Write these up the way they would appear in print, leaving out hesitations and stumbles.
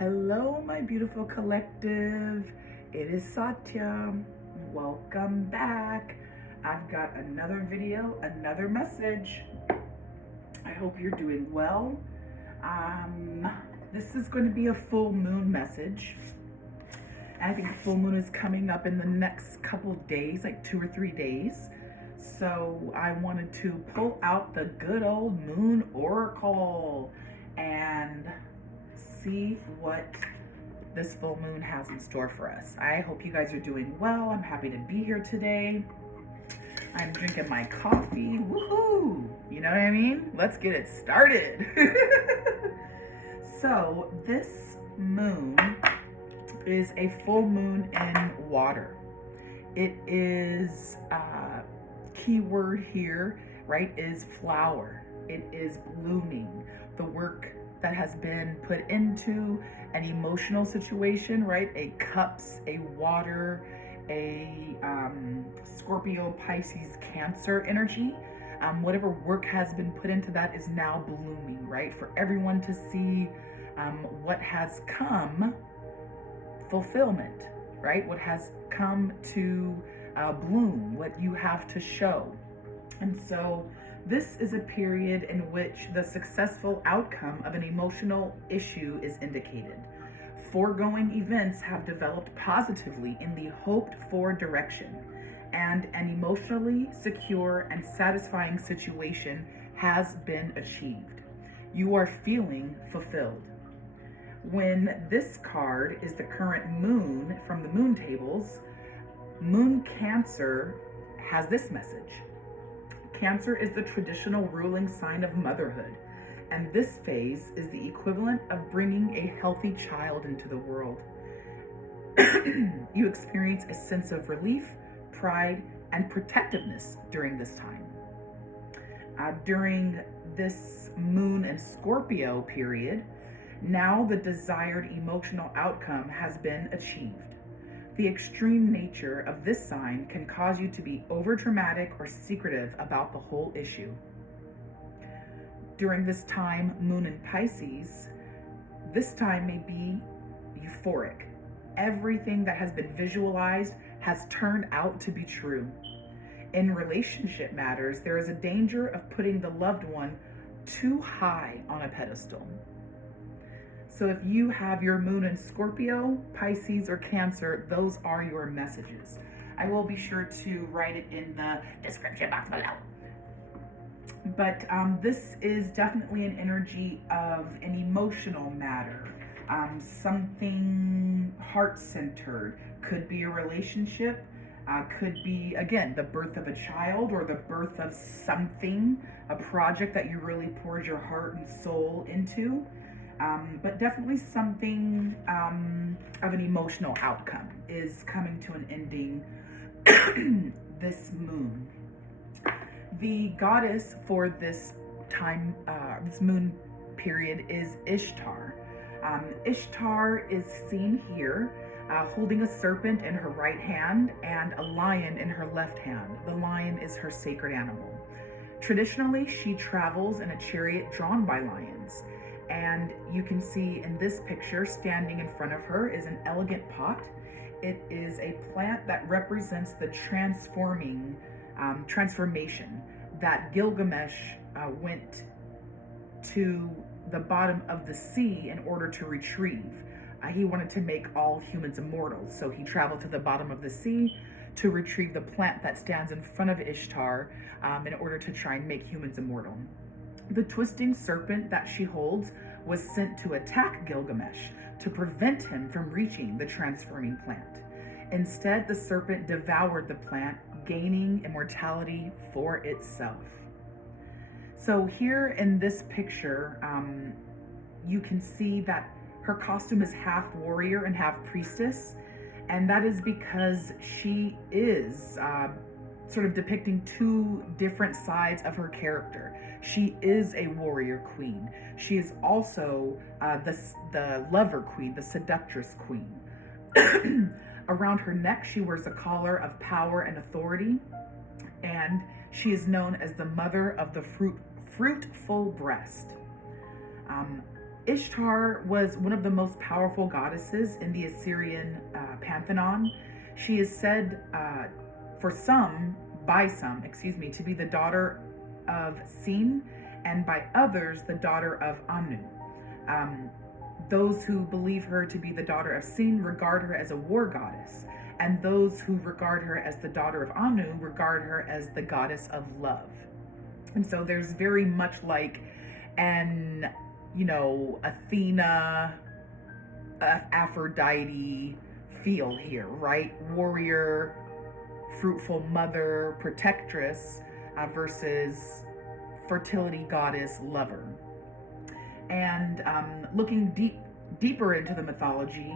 Hello, my beautiful collective. It is Satya. Welcome back. I've got another video, another message. I hope you're doing well. This is going to be a full moon message. I think the full moon is coming up in the next couple days, like 2 or 3 days. So I wanted to pull out the good old moon oracle and see what this full moon has in store for us. I hope you guys are doing well. I'm happy to be here today. I'm drinking my coffee. Woohoo! You know what I mean? Let's get it started. So this moon is a full moon in water. It is keyword here, right, is flower. It is blooming. The work that has been put into an emotional situation, right? A cups, a water, a Scorpio, Pisces, Cancer energy. Whatever work has been put into that is now blooming, right? For everyone to see what has come, fulfillment, right? What has come to bloom, what you have to show. And so this is a period in which the successful outcome of an emotional issue is indicated. Foregoing events have developed positively in the hoped for direction, and an emotionally secure and satisfying situation has been achieved. You are feeling fulfilled. When this card is the current moon from the moon tables, Moon Cancer has this message. Cancer is the traditional ruling sign of motherhood, and this phase is the equivalent of bringing a healthy child into the world. You experience a sense of relief, pride, and protectiveness during this time. During this moon and Scorpio period, now the desired emotional outcome has been achieved. The extreme nature of this sign can cause you to be overdramatic or secretive about the whole issue. During this time, moon in Pisces, this time may be euphoric. Everything that has been visualized has turned out to be true. In relationship matters, there is a danger of putting the loved one too high on a pedestal. So if you have your moon in Scorpio, Pisces, or Cancer, those are your messages. I will be sure to write it in the description box below. But this is definitely an energy of an emotional matter, something heart-centered. Could be a relationship, could be, again, the birth of a child or the birth of something, a project that you really poured your heart and soul into. But definitely something of an emotional outcome is coming to an ending this moon. The goddess for this time, this moon period, is Ishtar. Ishtar is seen here holding a serpent in her right hand and a lion in her left hand. The lion is her sacred animal. Traditionally, she travels in a chariot drawn by lions. And you can see in this picture, standing in front of her is an elegant pot. It is a plant that represents the transformation that Gilgamesh went to the bottom of the sea in order to retrieve. He wanted to make all humans immortal, so he traveled to the bottom of the sea to retrieve the plant that stands in front of Ishtar in order to try and make humans immortal. The twisting serpent that she holds was sent to attack Gilgamesh to prevent him from reaching the transforming plant. Instead, the serpent devoured the plant, gaining immortality for itself. So here in this picture, you can see that her costume is half warrior and half priestess, and that is because she is sort of depicting two different sides of her character. She is a warrior queen. She is also the lover queen, the seductress queen. Around her neck, she wears a collar of power and authority, and she is known as the mother of the fruitful breast. Ishtar was one of the most powerful goddesses in the Assyrian pantheon. She is said, by some, to be the daughter of Sin, and by others, the daughter of Anu. Those who believe her to be the daughter of Sin regard her as a war goddess, and those who regard her as the daughter of Anu regard her as the goddess of love. And so there's very much like an, Athena, Aphrodite feel here, right? Warrior, fruitful mother, protectress, versus fertility goddess, lover. And looking deeper into the mythology,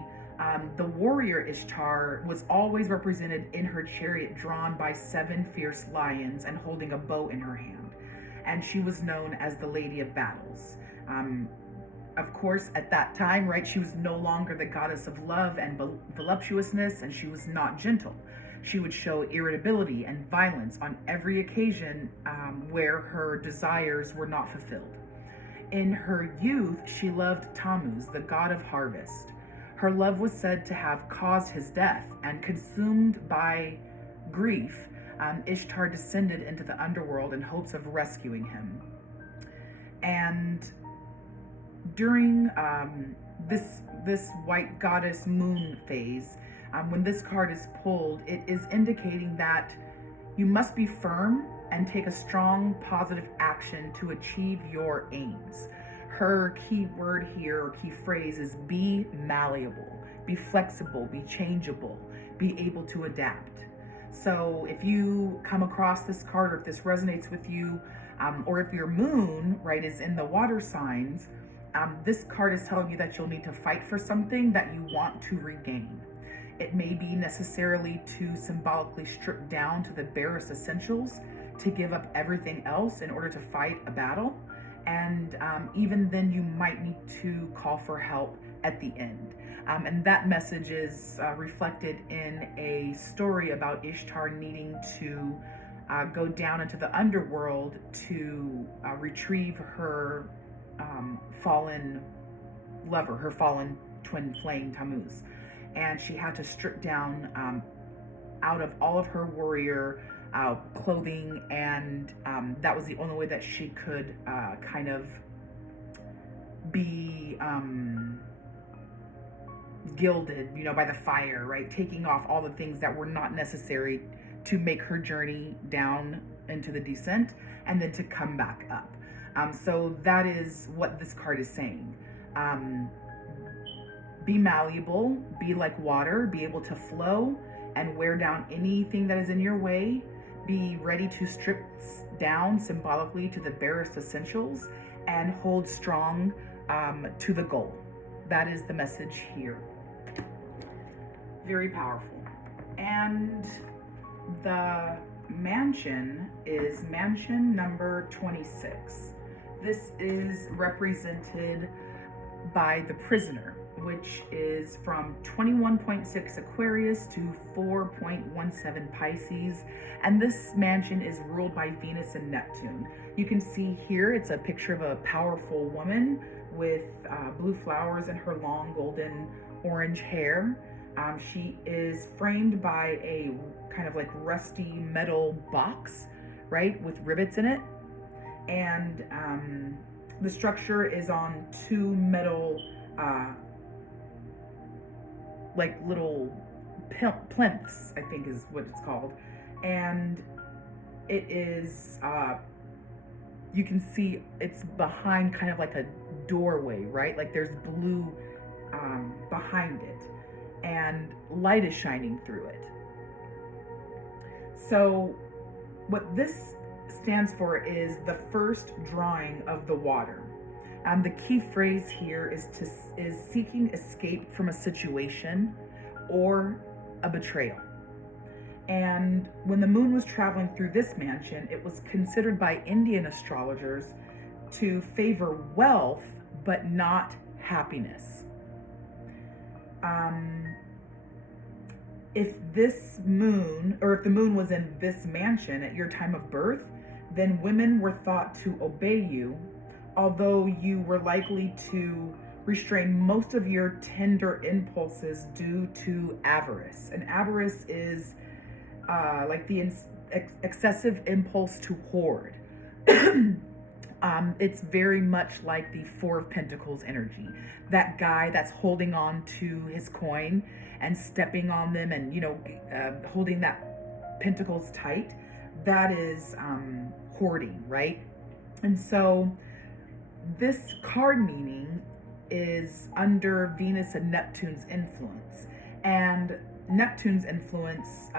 the warrior Ishtar was always represented in her chariot, drawn by 7 fierce lions and holding a bow in her hand. And she was known as the Lady of Battles. Of course, at that time, right, she was no longer the goddess of love and voluptuousness, and she was not gentle. She would show irritability and violence on every occasion where her desires were not fulfilled. In her youth, she loved Tammuz, the god of harvest. Her love was said to have caused his death, and consumed by grief, Ishtar descended into the underworld in hopes of rescuing him. And during this white goddess moon phase, when this card is pulled, it is indicating that you must be firm and take a strong positive action to achieve your aims. Her key word here, or key phrase, is be malleable, be flexible, be changeable, be able to adapt. So if you come across this card, or if this resonates with you, or if your moon, right, is in the water signs, this card is telling you that you'll need to fight for something that you want to regain. It may be necessarily to symbolically strip down to the barest essentials, to give up everything else in order to fight a battle. And even then, you might need to call for help at the end. And that message is reflected in a story about Ishtar needing to go down into the underworld to retrieve her fallen lover, her fallen twin flame, Tammuz. And she had to strip down out of all of her warrior clothing, and that was the only way that she could kind of be gilded, by the fire, right? Taking off all the things that were not necessary to make her journey down into the descent, and then to come back up. So that is what this card is saying. Be malleable, be like water, be able to flow and wear down anything that is in your way. Be ready to strip down symbolically to the barest essentials, and hold strong to the goal. That is the message here. Very powerful. And the mansion is mansion number 26. This is represented by the prisoner, which is from 21.6 Aquarius to 4.17 Pisces. And this mansion is ruled by Venus and Neptune. You can see here, it's a picture of a powerful woman with blue flowers in her long golden orange hair. She is framed by a kind of like rusty metal box, right, with rivets in it. And the structure is on 2 metal like little plinths, I think is what it's called. And it is, you can see it's behind kind of like a doorway, right? Like there's blue behind it, and light is shining through it. So what this stands for is the first drawing of the water. The key phrase here is seeking escape from a situation or a betrayal. And when the moon was traveling through this mansion, it was considered by Indian astrologers to favor wealth, but not happiness. If this moon, or if the moon was in this mansion at your time of birth, then women were thought to obey you, although you were likely to restrain most of your tender impulses due to avarice. And avarice is like the excessive impulse to hoard. It's very much like the Four of Pentacles energy. That guy that's holding on to his coin and stepping on them and, holding that pentacles tight, that is hoarding, right? And so this card meaning is under Venus and Neptune's influence. And Neptune's influence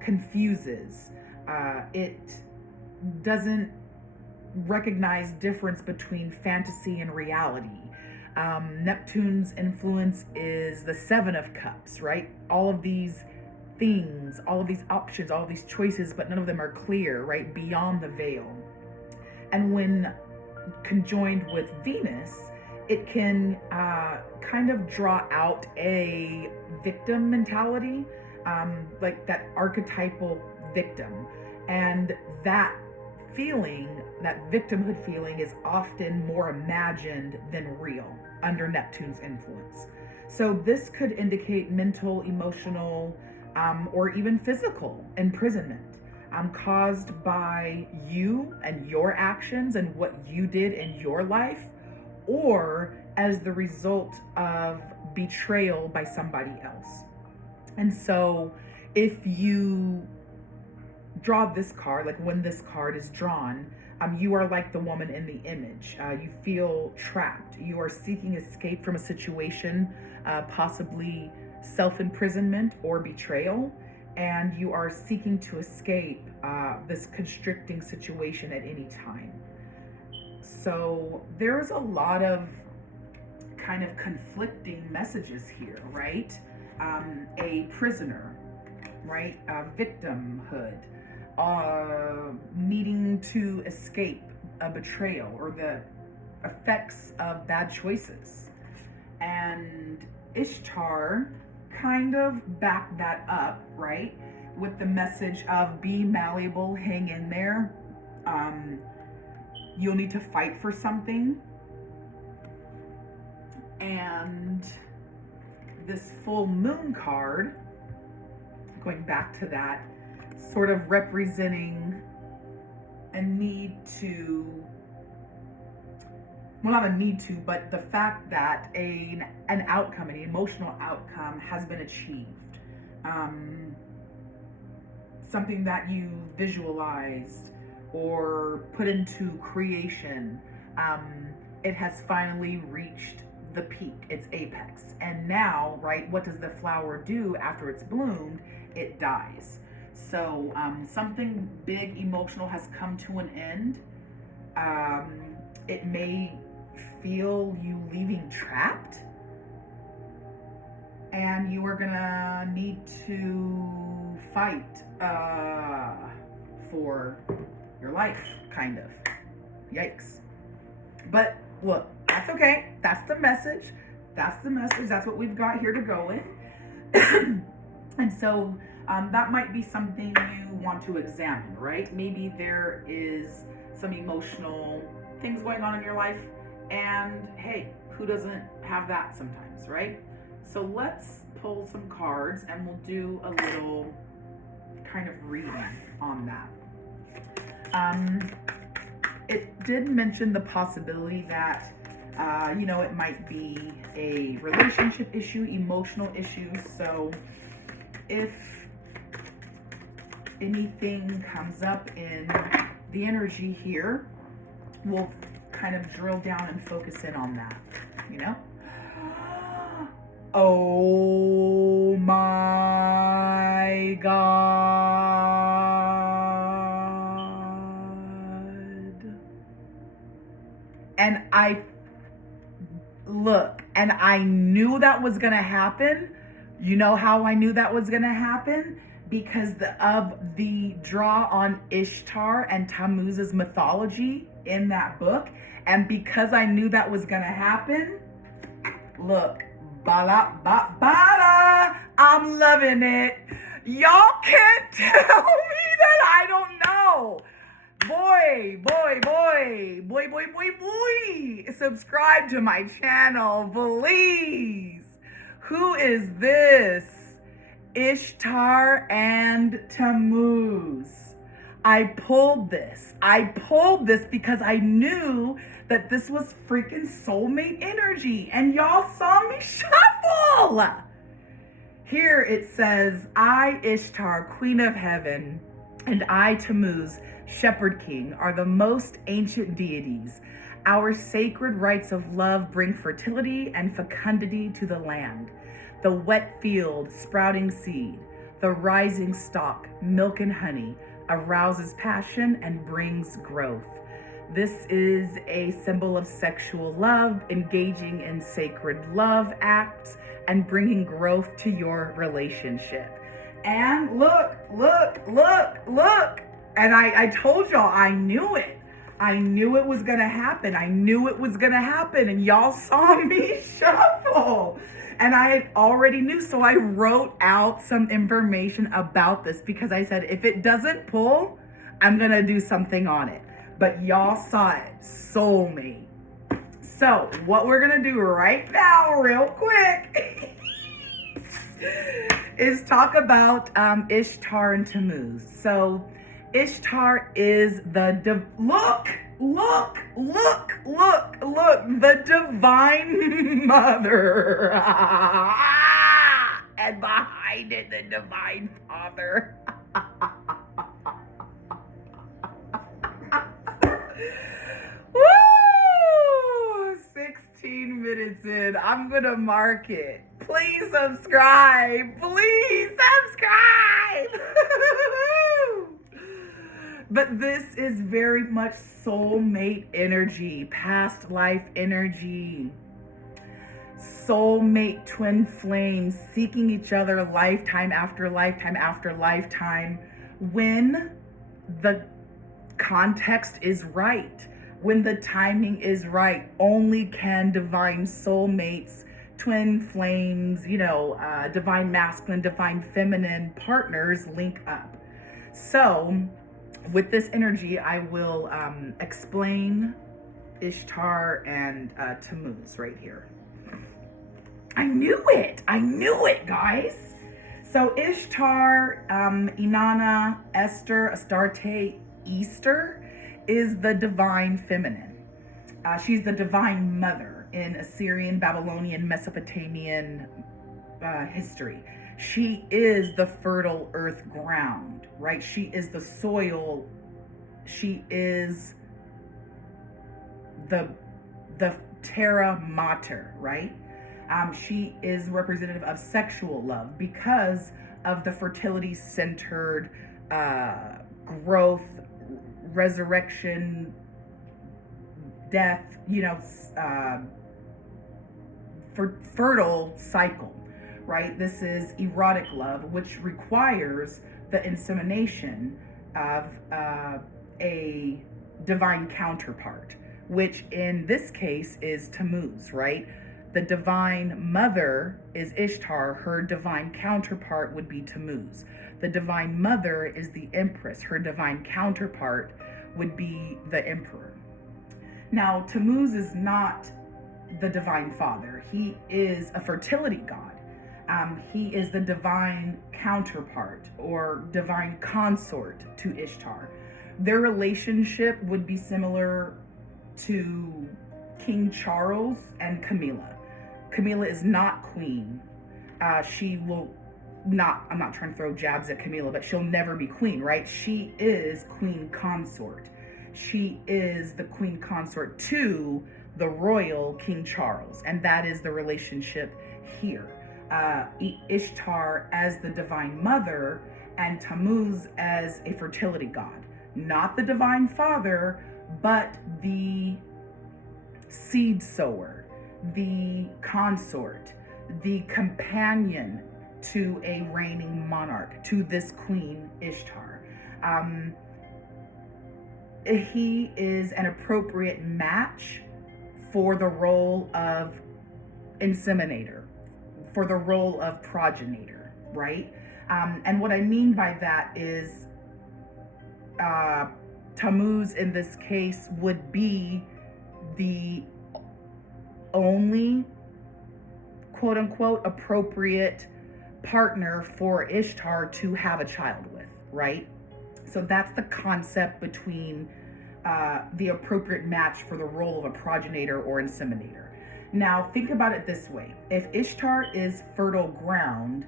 confuses. It doesn't recognize difference between fantasy and reality. Neptune's influence is the Seven of Cups, right? All of these things, all of these options, all of these choices, but none of them are clear, right? Beyond the veil. And when conjoined with Venus, it can kind of draw out a victim mentality, like that archetypal victim. And that feeling, that victimhood feeling, is often more imagined than real under Neptune's influence. So this could indicate mental, emotional, or even physical imprisonment caused by you and your actions and what you did in your life, or as the result of betrayal by somebody else. And so if you draw this card, like when this card is drawn, you are like the woman in the image. You feel trapped. You are seeking escape from a situation, possibly self-imprisonment or betrayal, and you are seeking to escape this constricting situation at any time. So there's a lot of kind of conflicting messages here, right? A prisoner, right? Victimhood, needing to escape a betrayal or the effects of bad choices. And Ishtar kind of backed that up, right? With the message of be malleable, hang in there. You'll need to fight for something. And this full moon card, going back to that, sort of representing a need to, well, not a need to, but the fact that an outcome, an emotional outcome has been achieved. Something that you visualized or put into creation, it has finally reached the peak, its apex. And now, right, what does the flower do after it's bloomed? It dies. So something big emotional has come to an end. It may feel you leaving trapped, and you are gonna need to fight for your life, kind of. Yikes. But look, that's okay. That's the message. That's the message. That's what we've got here to go with. And so that might be something you want to examine, right? Maybe there is some emotional things going on in your life, and hey, who doesn't have that sometimes, right? So let's pull some cards and we'll do a little kind of reading on that. It did mention the possibility that it might be a relationship issue, emotional issues. So if anything comes up in the energy here, we'll kind of drill down and focus in on that, Oh my God. And I knew that was going to happen. You know how I knew that was going to happen? Because of the draw on Ishtar and Tammuz's mythology in that book. And because I knew that was going to happen, look, bala, ba, bala, I'm loving it. Y'all can't tell me that I don't know. boy, subscribe to my channel, please. Who is this? Ishtar and Tammuz. I pulled this because I knew that this was freaking soulmate energy, and y'all saw me shuffle. Here it says, I, Ishtar, Queen of Heaven, and I, Tammuz, Shepherd King, are the most ancient deities. Our sacred rites of love bring fertility and fecundity to the land. The wet field, sprouting seed, the rising stalk, milk and honey, arouses passion and brings growth. This is a symbol of sexual love, engaging in sacred love acts, and bringing growth to your relationship. And look. And I told y'all, I knew it. I knew it was gonna happen. And y'all saw me shuffle. And I already knew, so I wrote out some information about this because I said, if it doesn't pull, I'm gonna do something on it. But y'all saw it, soulmate. So what we're gonna do right now, real quick, is talk about Ishtar and Tammuz. So Ishtar is the look, the divine mother. And behind it, the divine father. Woo! 16 minutes in, I'm gonna mark it. Please subscribe. But this is very much soulmate energy, past life energy. Soulmate twin flames seeking each other lifetime after lifetime after lifetime when the context is right, when the timing is right. Only can divine soulmates, twin flames, divine masculine, divine feminine partners link up. So with this energy, I will explain Ishtar and Tammuz right here. I knew it, guys. So Ishtar, Inanna, Esther, Astarte, Easter is the divine feminine. She's the divine mother in Assyrian, Babylonian, Mesopotamian history. She is the fertile earth ground, right? She is the soil. She is the terra mater, right? She is representative of sexual love because of the fertility-centered growth, resurrection, death, fertile cycle, right? This is erotic love, which requires the insemination of a divine counterpart, which in this case is Tammuz, right? The divine mother is Ishtar. Her divine counterpart would be Tammuz. The divine mother is the empress. Her divine counterpart would be the emperor. Now, Tammuz is not the divine father. He is a fertility god. He is the divine counterpart or divine consort to Ishtar. Their relationship would be similar to King Charles and Camilla. Camilla is not queen. She will not, I'm not trying to throw jabs at Camilla, but she'll never be queen, right? She is queen consort. She is the queen consort to the royal King Charles, and that is the relationship here. Ishtar as the divine mother and Tammuz as a fertility god. Not the divine father, but the seed sower, the consort, the companion to a reigning monarch, to this queen Ishtar. He is an appropriate match for the role of inseminator, for the role of progenitor, right? And what I mean by that is Tammuz in this case would be the only quote unquote appropriate partner for Ishtar to have a child with, right? So that's the concept between the appropriate match for the role of a progenitor or inseminator. Now, think about it this way. If Ishtar is fertile ground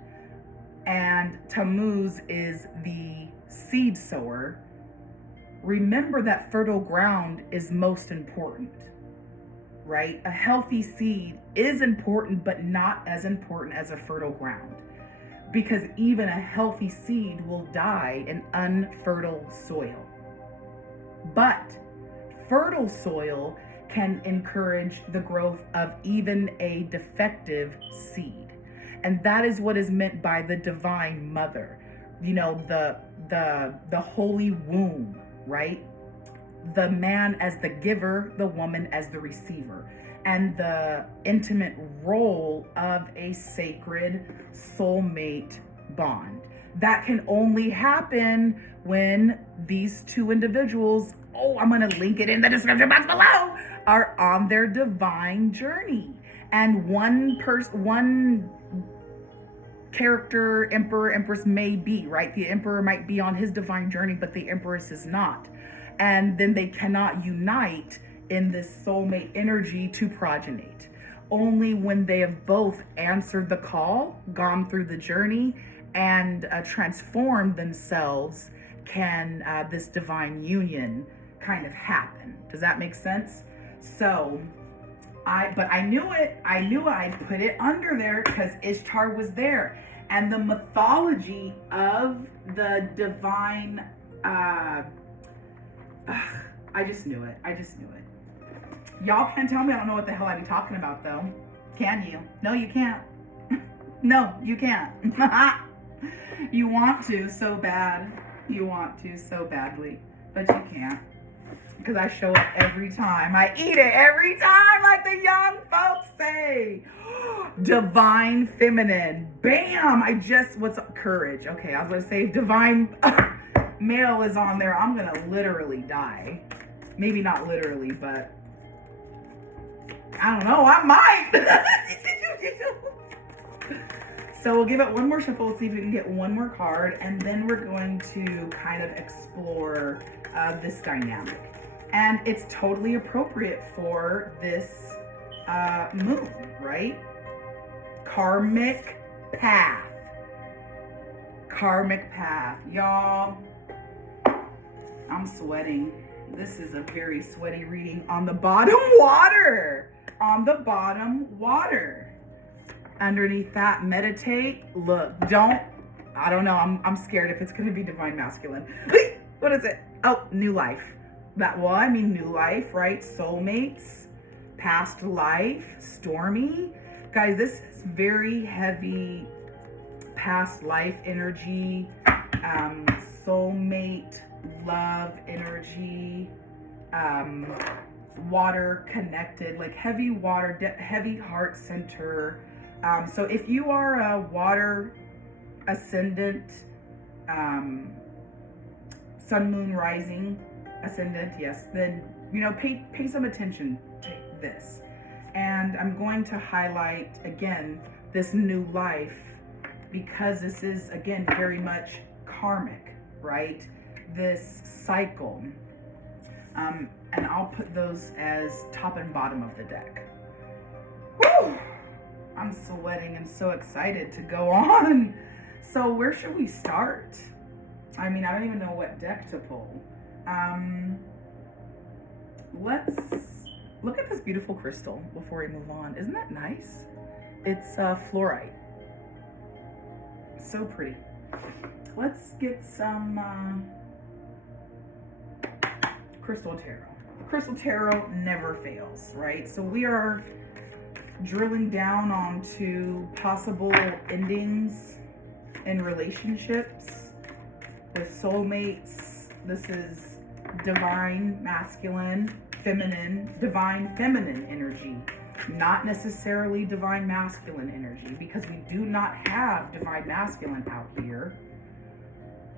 and Tammuz is the seed sower, remember that fertile ground is most important, right? A healthy seed is important, but not as important as a fertile ground, because even a healthy seed will die in unfertile soil. But fertile soil can encourage the growth of even a defective seed. And that is what is meant by the divine mother, you know, the holy womb, right? The man as the giver, the woman as the receiver, and the intimate role of a sacred soulmate bond. That can only happen when these two individuals, I'm going to link it in the description box below, are on their divine journey. And one character, emperor, empress may be, right? The emperor might be on his divine journey, but the empress is not. And then they cannot unite in this soulmate energy to progenate. Only when they have both answered the call, gone through the journey, and transformed themselves can this divine union kind of happen. Does that make sense? So, I knew it. I knew I'd put it under there because Ishtar was there. And the mythology of the divine, I just knew it. Y'all can tell me I don't know what the hell I'd be talking about though. Can you? No, you can't. No, you can't. You want to so bad. You want to so badly, but you can't. Because I show it every time. I eat it every time, like the young folks say. Divine feminine. Bam! What's courage? Okay, I was going to say divine male is on there. I'm going to literally die. Maybe not literally, but I don't know. I might. So we'll give it one more shuffle. We'll see if we can get one more card. And then we're going to kind of explore this dynamic. And it's totally appropriate for this moon, right? Karmic path. Karmic path. Y'all, I'm sweating. This is a very sweaty reading on the bottom water. On the bottom water. Underneath that, meditate. Look, I don't know. I'm scared if it's going to be divine masculine. What is it? Oh, new life. New life, right? Soulmates, past life, stormy. Guys, this is very heavy past life energy, soulmate, love energy, water connected, like heavy water, heavy heart center. So if you are a water ascendant, sun, moon, rising, ascendant, yes, then, pay some attention to this. And I'm going to highlight, again, this new life, because this is, again, very much karmic, right? This cycle. And I'll put those as top and bottom of the deck. Woo! I'm sweating and so excited to go on. So where should we start? I don't even know what deck to pull. Let's look at this beautiful crystal before we move on. Isn't that nice? It's fluorite. So pretty. Let's get some crystal tarot. Crystal tarot never fails, right? So we are drilling down onto possible endings in relationships with soulmates. This is divine masculine, feminine, divine feminine energy, not necessarily divine masculine energy, because we do not have divine masculine out here.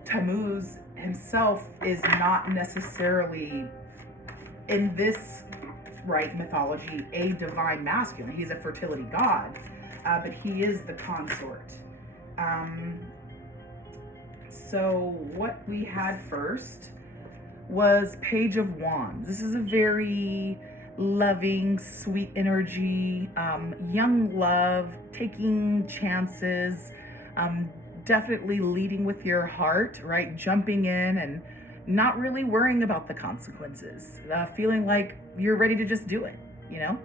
Tammuz himself is not necessarily, in this right mythology, a divine masculine. He's a fertility god, but he is the consort. So what we had first was Page of Wands. This is a very loving, sweet energy, young love, taking chances, definitely leading with your heart, right? Jumping in and not really worrying about the consequences, feeling like you're ready to just do it, you know?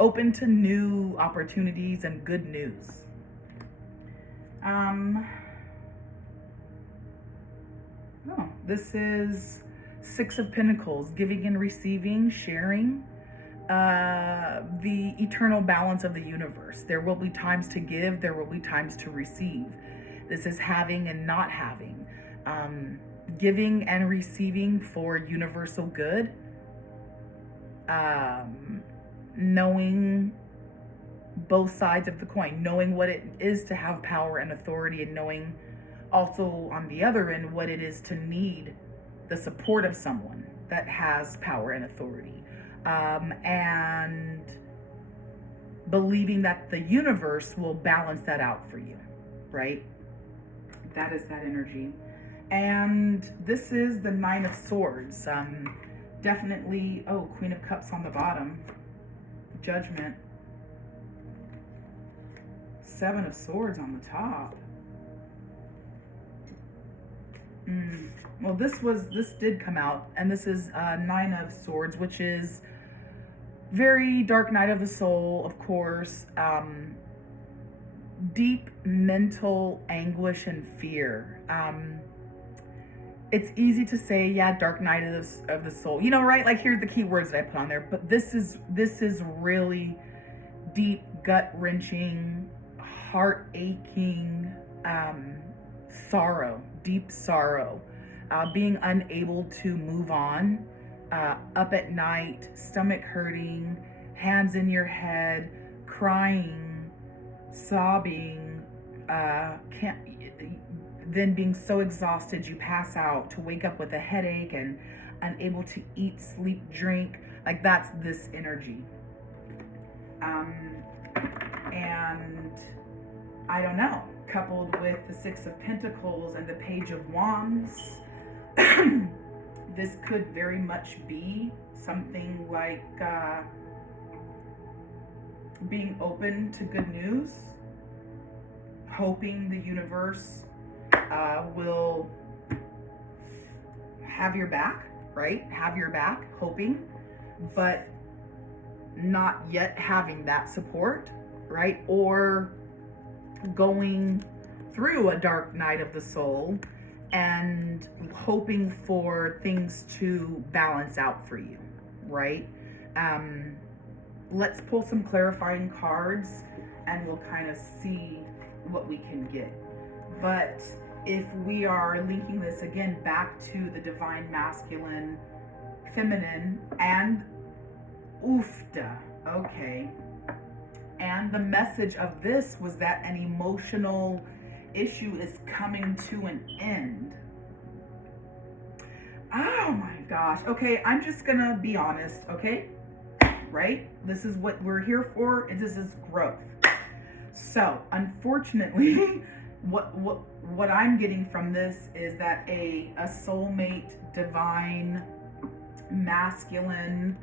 Open to new opportunities and good news. This is Six of Pentacles, giving and receiving, sharing, the eternal balance of the universe. There will be times to give, there will be times to receive. This is having and not having, giving and receiving for universal good, knowing both sides of the coin, knowing what it is to have power and authority, and knowing also on the other end what it is to need the support of someone that has power and authority, and believing that the universe will balance that out for you, right? That is that energy. And this is the Nine of Swords. Definitely, Queen of Cups on the bottom, Judgment, Seven of Swords on the top. Well, this did come out, and this is Nine of Swords, which is very dark night of the soul, of course. Deep mental anguish and fear. It's easy to say, yeah, dark night of the soul, you know, right? Like, here's the key words that I put on there, but this is really deep, gut wrenching, heart aching, sorrow, deep sorrow, being unable to move on, up at night, stomach hurting, hands in your head, crying, sobbing, then being so exhausted you pass out, to wake up with a headache and unable to eat, sleep, drink. Like, that's this energy. And I don't know, coupled with the Six of Pentacles and the Page of Wands, this could very much be something like being open to good news, hoping the universe will have your back, right? Have your back, hoping, but not yet having that support, right? Or going through a dark night of the soul and hoping for things to balance out for you, right? Let's pull some clarifying cards and we'll kind of see what we can get. But if we are linking this again back to the divine masculine, feminine, and Ufta, okay. And the message of this was that an emotional issue is coming to an end. Oh my gosh. Okay, I'm just gonna be honest, okay? Right? This is what we're here for, and this is growth. So, unfortunately, what I'm getting from this is that a soulmate, divine, masculine,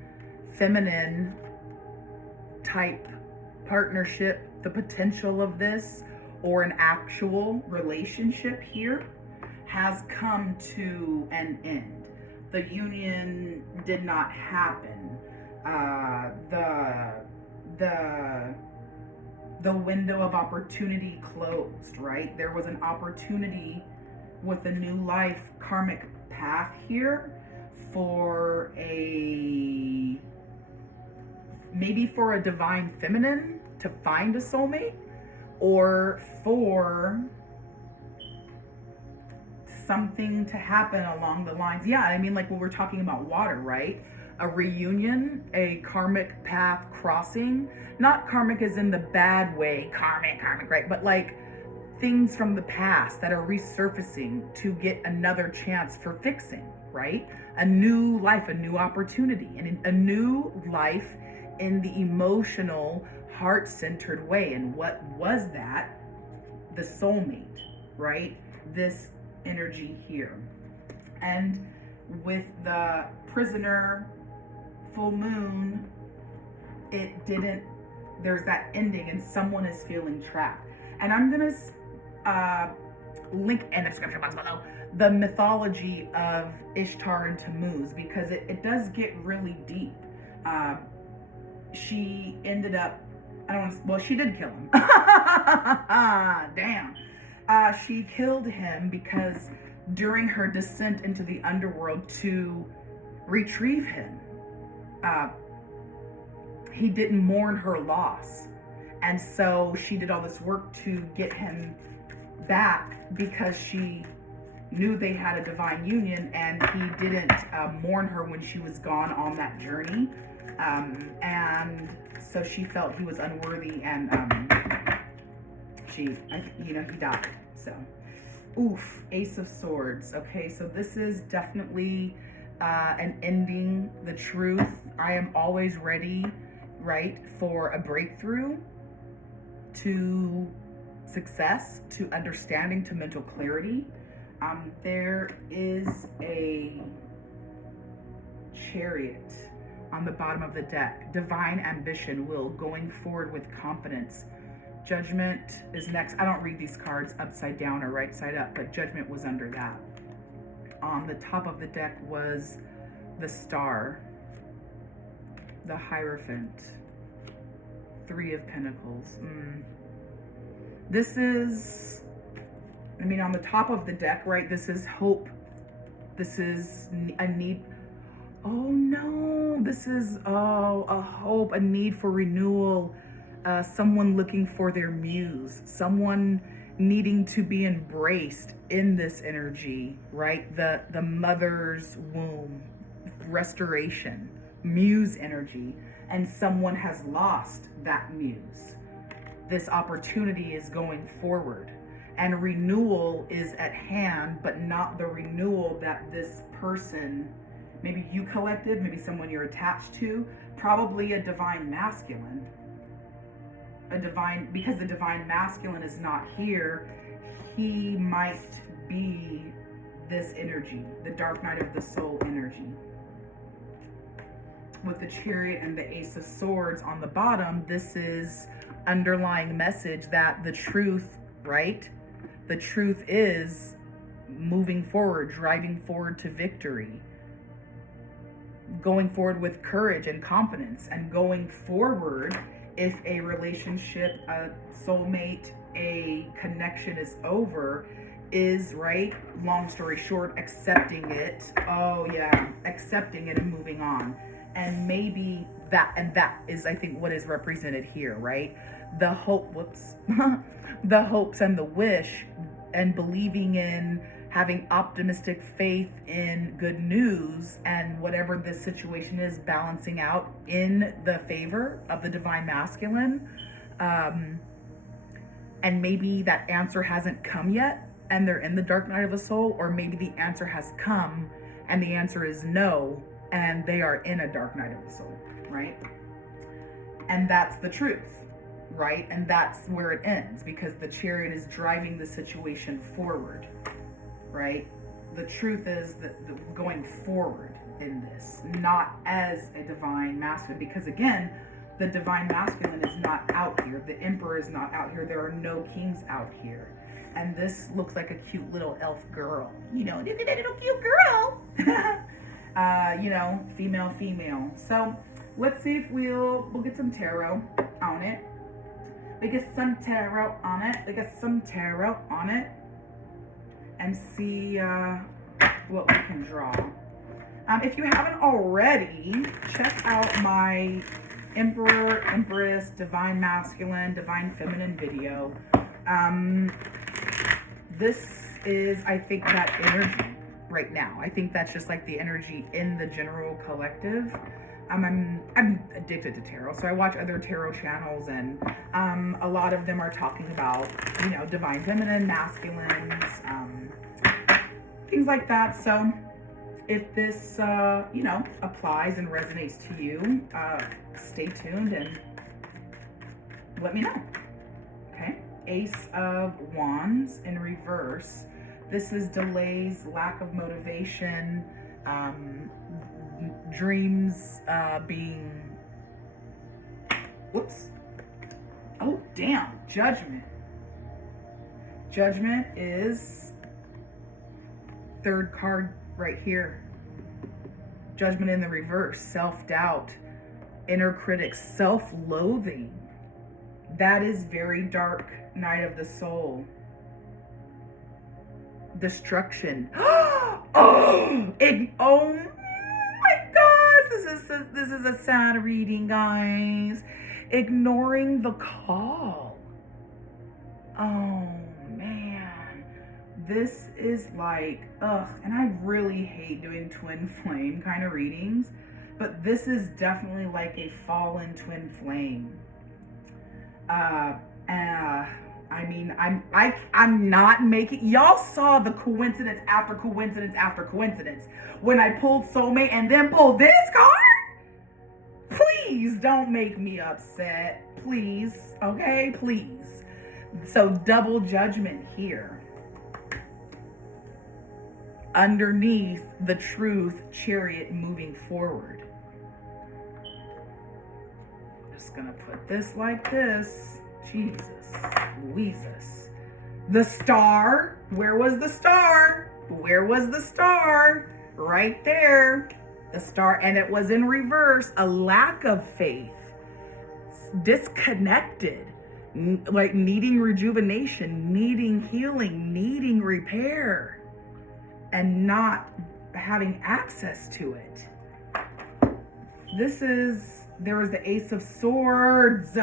feminine type partnership, the potential of this, or an actual relationship here, has come to an end. The union did not happen. The window of opportunity closed, right? There was an opportunity with a new life karmic path here for maybe for a divine feminine to find a soulmate, or for something to happen along the lines. Yeah, I mean, like when we're talking about water, right? A reunion, a karmic path crossing. Not karmic as in the bad way, karmic, right? But like things from the past that are resurfacing to get another chance for fixing, right? A new life, a new opportunity, and a new life in the emotional, heart-centered way. And what was that? The soulmate, right? This energy here. And with the prisoner, full moon, it didn't, there's that ending and someone is feeling trapped. And I'm gonna link in the description box below the mythology of Ishtar and Tammuz, because it does get really deep. She ended up, she did kill him. Damn. She killed him because during her descent into the underworld to retrieve him, he didn't mourn her loss. And so she did all this work to get him back because she knew they had a divine union, and he didn't mourn her when she was gone on that journey. And so she felt he was unworthy, and he died. So, oof, Ace of Swords. Okay, so this is definitely an ending, the truth. I am always ready, right, for a breakthrough, to success, to understanding, to mental clarity. There is a Chariot on the bottom of the deck. Divine ambition, will, going forward with confidence. Judgment is next. I don't read these cards upside down or right side up, but Judgment was under that. On the top of the deck was the Star, the Hierophant, Three of Pentacles. This is, on the top of the deck, right? This is hope. This is a need. Oh no, this is a hope, a need for renewal. Someone looking for their muse, someone needing to be embraced in this energy, right? The mother's womb, restoration, muse energy, and someone has lost that muse. This opportunity is going forward, and renewal is at hand, but not the renewal that this person, maybe you collected, maybe someone you're attached to, probably a divine masculine. Because the divine masculine is not here, he might be this energy, the dark night of the soul energy. With the Chariot and the Ace of Swords on the bottom, this is underlying message that the truth, right? The truth is moving forward, driving forward to victory, going forward with courage and confidence, and going forward. If a relationship, a soulmate, a connection is over, is, right, long story short, accepting it. Oh yeah, accepting it and moving on. And maybe that is, I think, what is represented here, right? The hope, the hopes and the wish, and believing in, having optimistic faith in good news, and whatever this situation is, balancing out in the favor of the divine masculine. And maybe that answer hasn't come yet, and they're in the dark night of the soul, or maybe the answer has come and the answer is no, and they are in a dark night of the soul, right? And that's the truth, right? And that's where it ends, because the Chariot is driving the situation forward, right? The truth is that going forward in this, not as a divine masculine, because again, the divine masculine is not out here. The Emperor is not out here. There are no kings out here. And this looks like a cute little elf girl. Look at that little cute girl. Female. So let's see if we'll get some tarot on it. We get some tarot on it. And see what we can draw. If you haven't already, check out my Emperor, Empress, Divine Masculine, Divine Feminine video. This is, I think, that energy right now. I think that's just like the energy in the general collective. I'm addicted to tarot, so I watch other tarot channels, and a lot of them are talking about, you know, divine feminine, masculines, things like that. So if this, you know, applies and resonates to you, stay tuned and let me know. Okay, Ace of Wands in reverse. This is delays, lack of motivation, dreams being, whoops, oh damn, Judgment. Judgment is third card right here. Judgment in the reverse, self-doubt, inner critic, self-loathing. That is very dark night of the soul. Destruction. Oh my gosh, this is a sad reading, guys. Ignoring the call. Oh man, this is like, ugh, and I really hate doing twin flame kind of readings, but this is definitely like a fallen twin flame. I mean, I'm not making, y'all saw the coincidence after coincidence after coincidence when I pulled Soulmate and then pulled this card. Please don't make me upset, please, okay, please. So double Judgment here. Underneath the Truth, Chariot moving forward. Just gonna put this like this. Jesus, Louises. The Star, where was the Star? Where was the Star? Right there, the Star, and it was in reverse, a lack of faith, disconnected, like needing rejuvenation, needing healing, needing repair, and not having access to it. There was the Ace of Swords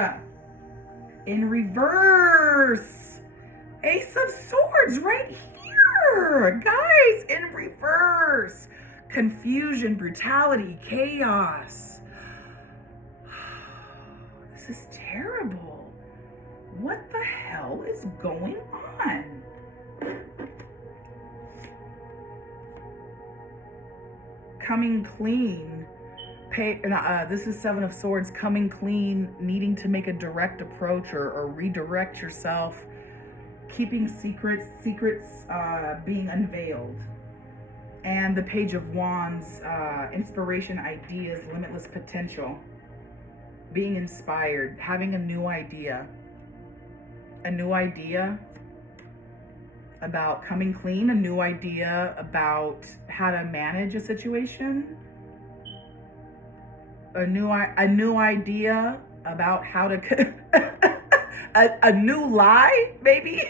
in reverse. Ace of Swords right here, guys, in reverse. Confusion, brutality, chaos. This is terrible. What the hell is going on? Coming clean. This is Seven of Swords, coming clean, needing to make a direct approach or redirect yourself, keeping secrets being unveiled. And the Page of Wands, inspiration, ideas, limitless potential, being inspired, having a new idea about coming clean, a new idea about how to manage a situation, a new idea about how to a new lie, maybe.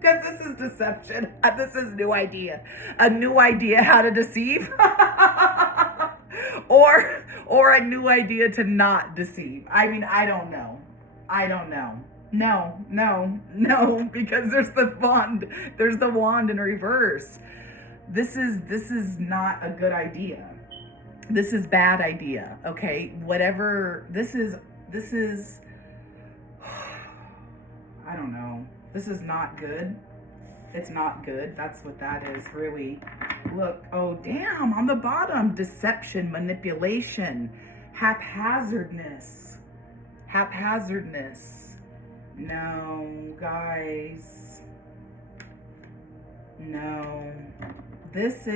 Because this is deception. This is new idea. A new idea how to deceive. or a new idea to not deceive. I mean, I don't know. No, because there's the wand. There's the wand in reverse. This is not a good idea. This is bad idea, okay? Whatever, this is, I don't know. This is not good. It's not good. That's what that is, really. Look, oh, damn, on the bottom, deception, manipulation, haphazardness. No, guys. No. This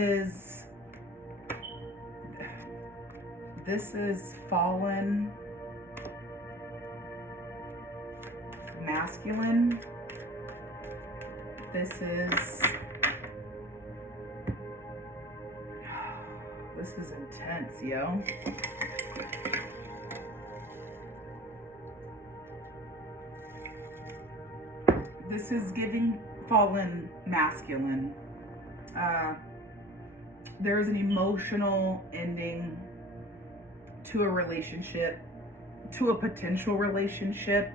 is fallen masculine. This is intense, yo. This is giving fallen masculine. There's an emotional ending to a relationship, to a potential relationship,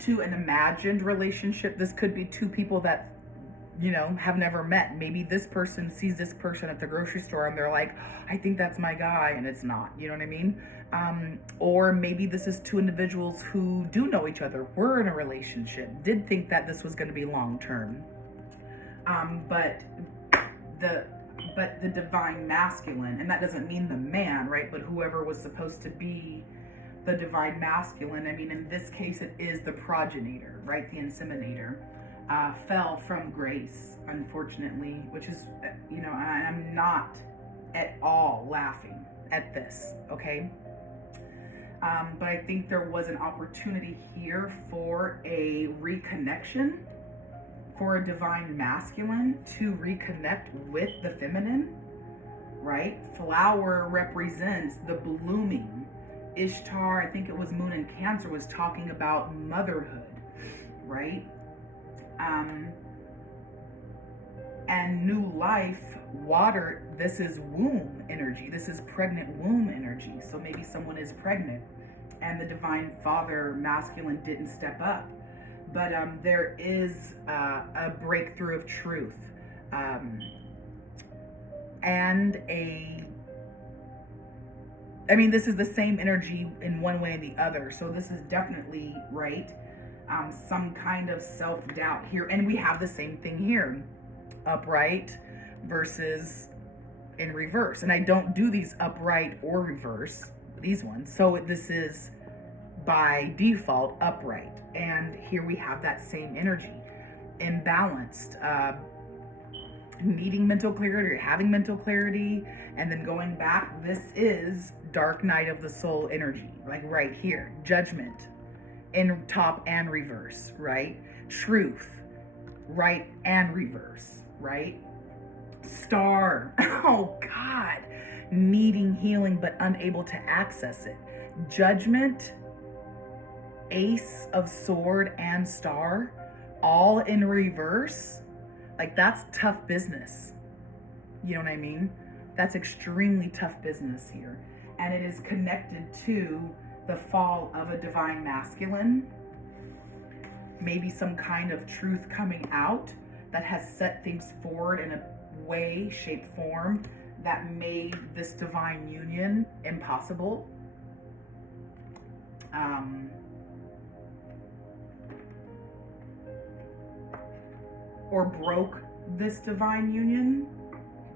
to an imagined relationship. This could be two people that you know, have never met. Maybe this person sees this person at the grocery store and they're like, I think that's my guy, and it's not, you know what I mean? Or maybe this is two individuals who do know each other, were in a relationship, did think that this was going to be long-term. But the divine masculine, and that doesn't mean the man, right? But whoever was supposed to be the divine masculine, I mean, in this case, it is the progenitor, right? The inseminator, fell from grace, unfortunately, which is, you know, I'm not at all laughing at this, okay? But I think there was an opportunity here for a reconnection, for a divine masculine to reconnect with the feminine, right? Flower represents the blooming. Ishtar, I think it was Moon in Cancer, was talking about motherhood, right? And new life, water, this is womb energy. This is pregnant womb energy. So maybe someone is pregnant and the divine father masculine didn't step up. But there is a breakthrough of truth, and I mean, this is the same energy in one way and the other. So this is definitely, right, some kind of self-doubt here. And we have the same thing here, upright versus in reverse. And I don't do these upright or reverse, these ones. So this is by default upright. And here we have that same energy, imbalanced, needing mental clarity or having mental clarity. And then going back, this is dark night of the soul energy, like right here, judgment in top and reverse, right? Truth, right and reverse, right? Star, oh God, needing healing but unable to access it. Judgment, Ace of Sword and Star, all in reverse. Like, that's tough business. You know what I mean? That's extremely tough business here. And it is connected to the fall of a divine masculine. Maybe some kind of truth coming out that has set things forward in a way, shape, form that made this divine union impossible. Or broke this divine union.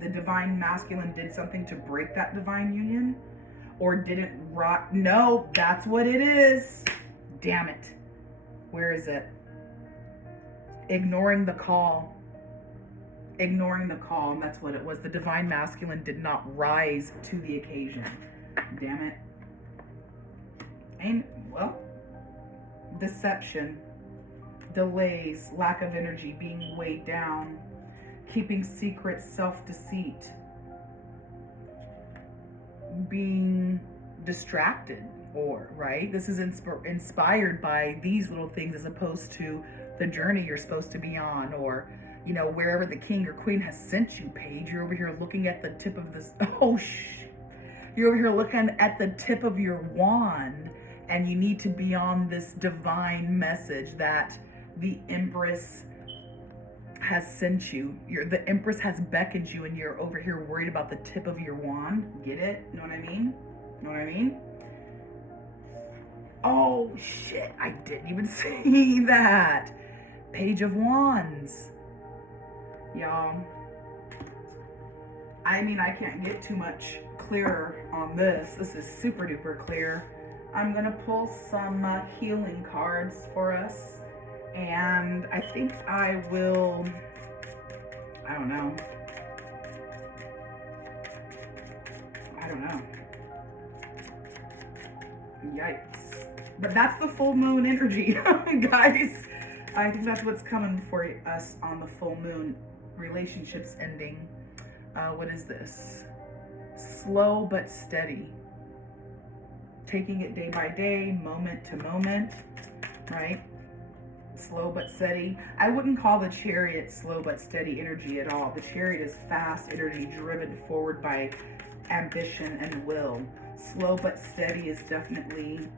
The divine masculine did something to break that divine union, or didn't rock. No, that's what it is. Damn it. Where is it? Ignoring the call. Ignoring the call, and that's what it was. The divine masculine did not rise to the occasion. Damn it. And, well, deception, delays, lack of energy, being weighed down, keeping secrets, self-deceit, being distracted, or, right? This is inspired by these little things as opposed to the journey you're supposed to be on, or, you know, wherever the king or queen has sent you, Paige. You're over here looking at the tip of this, you're over here looking at the tip of your wand, and you need to be on this divine message that the Empress has sent you. The Empress has beckoned you, and you're over here worried about the tip of your wand. Get it? Know what I mean? Know what I mean? Oh shit, I didn't even see that. Page of Wands. Y'all, I mean, I can't get too much clearer on this. This is super duper clear. I'm gonna pull some healing cards for us. And I think I will, I don't know. Yikes. But that's the full moon energy, guys. I think that's what's coming for us on the full moon. Relationships ending. What is this? Slow but steady. Taking it day by day, moment to moment, right? Slow but steady. I wouldn't call the Chariot slow but steady energy at all. The Chariot is fast energy driven forward by ambition and will. Slow but steady is definitely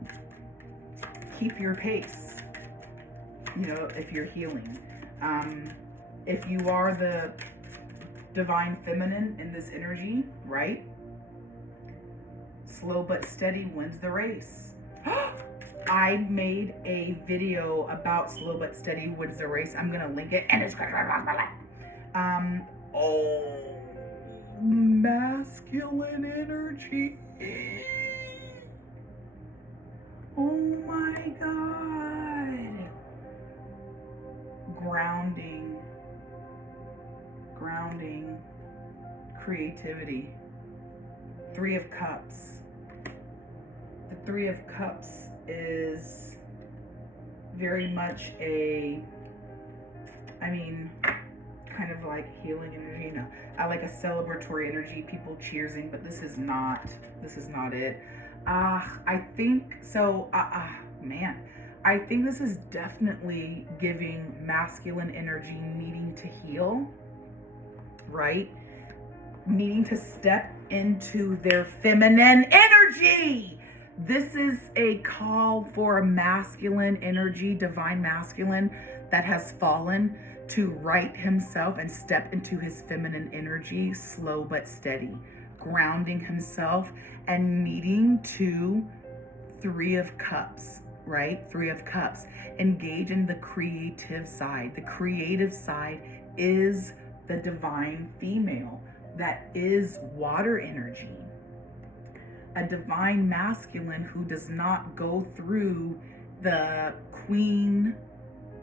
keep your pace, you know, if you're healing. if you are the divine feminine in this energy, right? Slow but steady wins the race. I made a video about slow but steady wins the race. I'm gonna link it and it's masculine energy. Oh my God. Grounding, creativity. Three of Cups. The Three of Cups is very much kind of like healing energy. No, I like a celebratory energy, people cheersing, but this is not it. I think so. I think this is definitely giving masculine energy needing to heal, right? Needing to step into their feminine energy. This is a call for a masculine energy, divine masculine that has fallen, to right himself and step into his feminine energy, slow but steady, grounding himself and needing to Three of Cups, right? Three of Cups. Engage in the creative side. The creative side is the divine female. That is water energy. A divine masculine who does not go through the Queen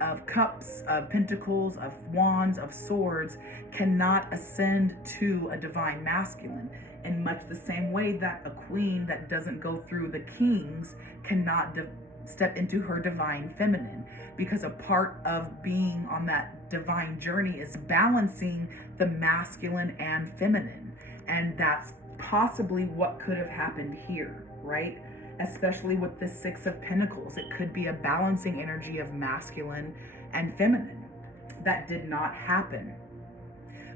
of Cups, of Pentacles, of Wands, of Swords, cannot ascend to a divine masculine. In much the same way that a queen that doesn't go through the kings cannot step into her divine feminine, because a part of being on that divine journey is balancing the masculine and feminine. And that's possibly what could have happened here, right? Especially with the Six of Pentacles. It could be a balancing energy of masculine and feminine. That did not happen,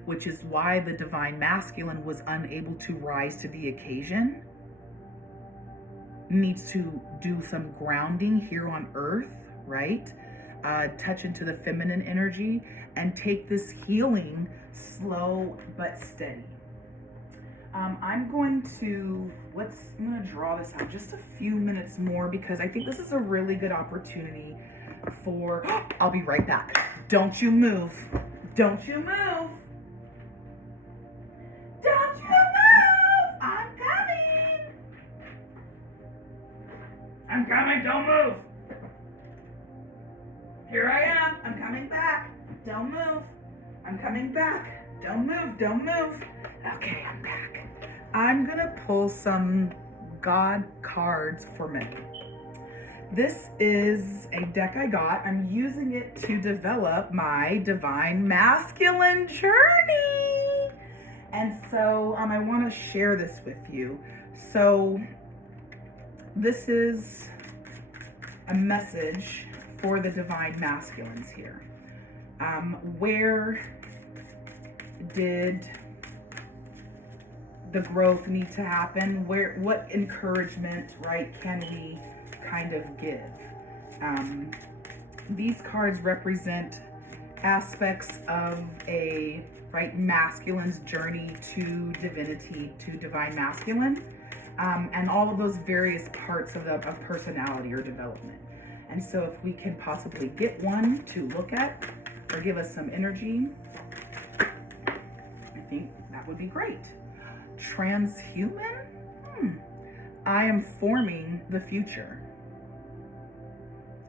which is why the divine masculine was unable to rise to the occasion. Needs to do some grounding here on earth, right? Touch into the feminine energy and take this healing slow but steady. I'm going to draw this out just a few minutes more, because I think this is a really good opportunity for, I'll be right back. Don't you move. Don't you move. Don't you move. I'm coming. I'm coming. Don't move. Here I am. I'm coming back. Don't move. I'm coming back. Don't move. Don't move. Okay, I'm back. I'm gonna pull some God cards for men. This is a deck I got. I'm using it to develop my divine masculine journey. And so I want to share this with you. So this is a message for the divine masculines here. Where did the growth need to happen? What encouragement, right, can we kind of give? These cards represent aspects of a masculine's journey to divinity, to divine masculine, and all of those various parts of personality or development. And so if we can possibly get one to look at or give us some energy, I think that would be great. Transhuman? I am forming the future.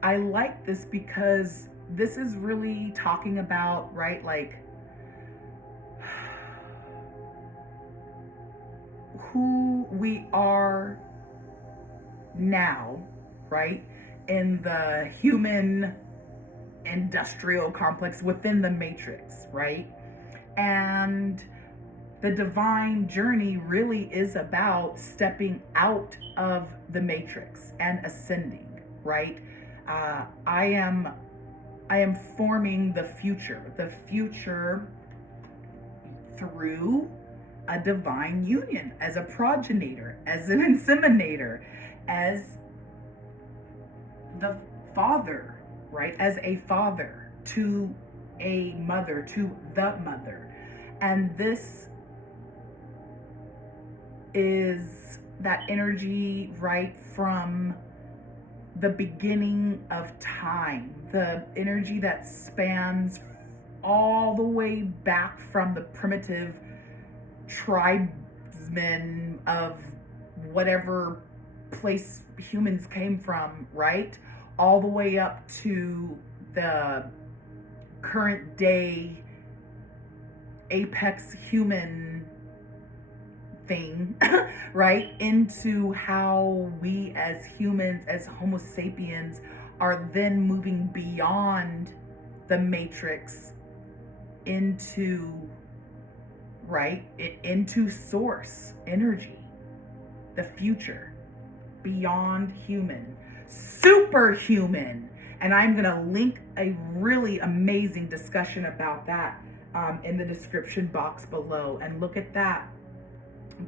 I like this because this is really talking about, right, like who we are now, right, in the human industrial complex within the matrix, right? And the divine journey really is about stepping out of the matrix and ascending, right? I am forming the future through a divine union, as a progenitor, as an inseminator, as the father, right? As a father to a mother, to the mother. And this is that energy right from the beginning of time, the energy that spans all the way back from the primitive tribesmen of whatever place humans came from, right? All the way up to the current day apex human thing, right? Into how we as humans, as Homo sapiens, are then moving beyond the matrix into, right? Into source energy, the future, beyond human, superhuman. And I'm gonna link a really amazing discussion about that in the description box below. And look at that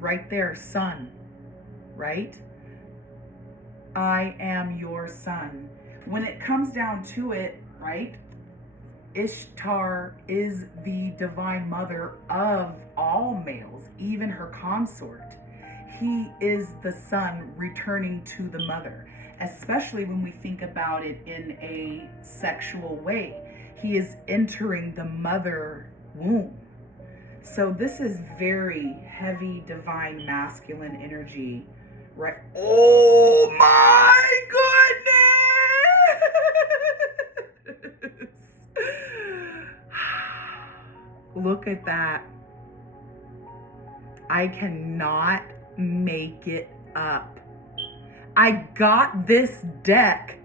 right there, sun, right? I am your sun. When it comes down to it, right? Ishtar is the divine mother of all males, even her consort. He is the son returning to the mother, especially when we think about it in a sexual way. He is entering the mother womb. So this is very heavy divine masculine energy, right? Oh my goodness! Look at that. I cannot make it up. I got this deck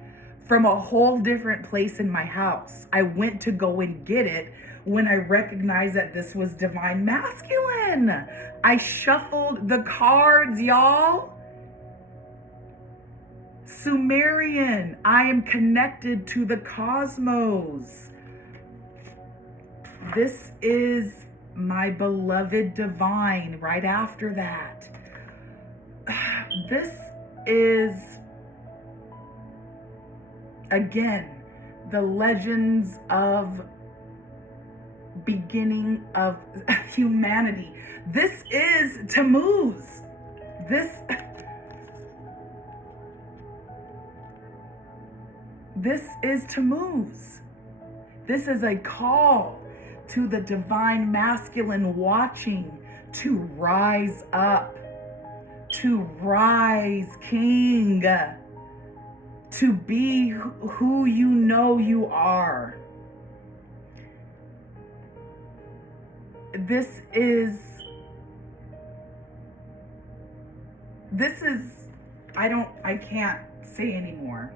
from a whole different place in my house. I went to go and get it when I recognized that this was divine masculine. I shuffled the cards, y'all. Sumerian, I am connected to the cosmos. This is my beloved divine right after that. This is, again, the legends of beginning of humanity. This is Tammuz. This is Tammuz. This is a call to the divine masculine watching to rise up, to rise king, to be who you know you are. This is, I can't say anymore.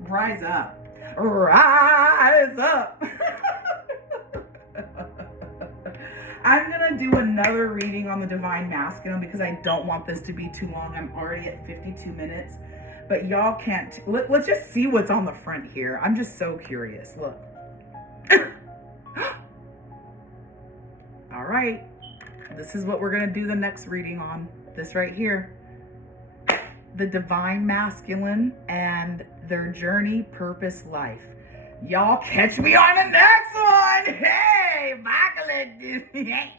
Rise up. Rise up. I'm gonna do another reading on the divine masculine because I don't want this to be too long. I'm already at 52 minutes, but y'all can't, let's just see what's on the front here. I'm just so curious. Look. All right, this is what we're gonna do the next reading on. This right here. The divine masculine and their journey, purpose, life. Y'all catch me on the next one. Hey, Michael.